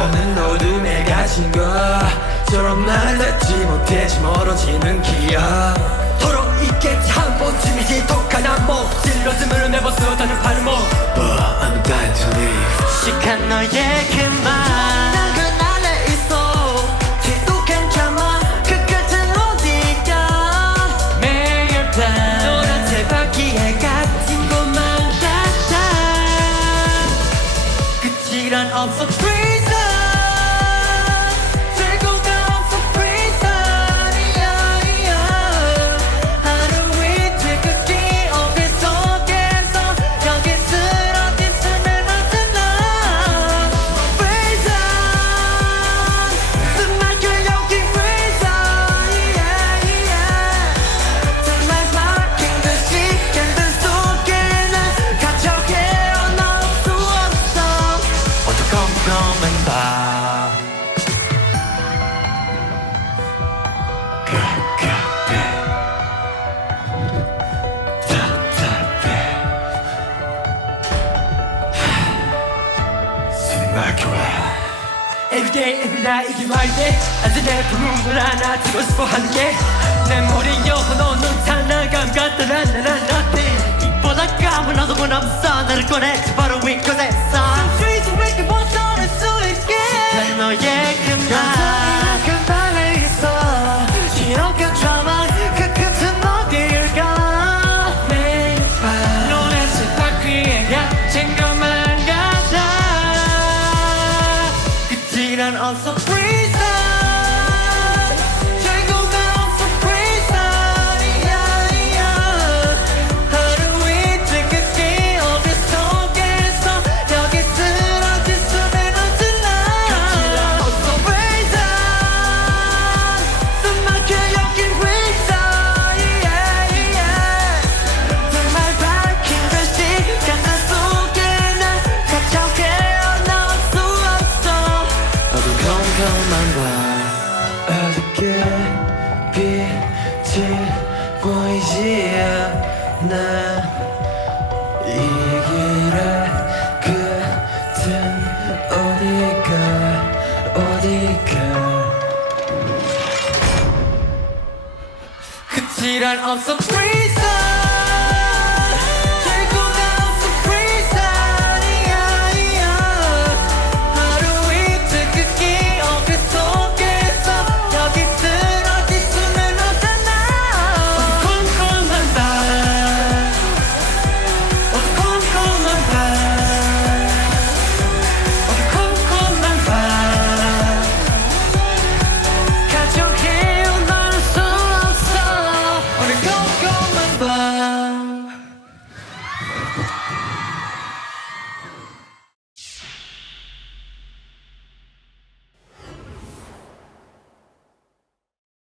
거는 어둠에 갇힌 것처럼 날 닿지 못해지 멀어지는 기억 더러 있겠지 한 번쯤이지 독한 안목 찔러짐을 매번 쓰다는 발목 But I'm dying to leave. 식한 너의 그말 so crazy Everyday, everyday 이게 말돼 아직 내 부른 걸 하나 들고 싶어 한게 내 머리 영혼은 찬나감 같더라 나라 nothing 이보다 까무나도 문 없어 나를 꺼내 바로 위컷에 써 숨쉬지 말게 못 떠날 수 있게 너의 그말 and also free. She I'm some free.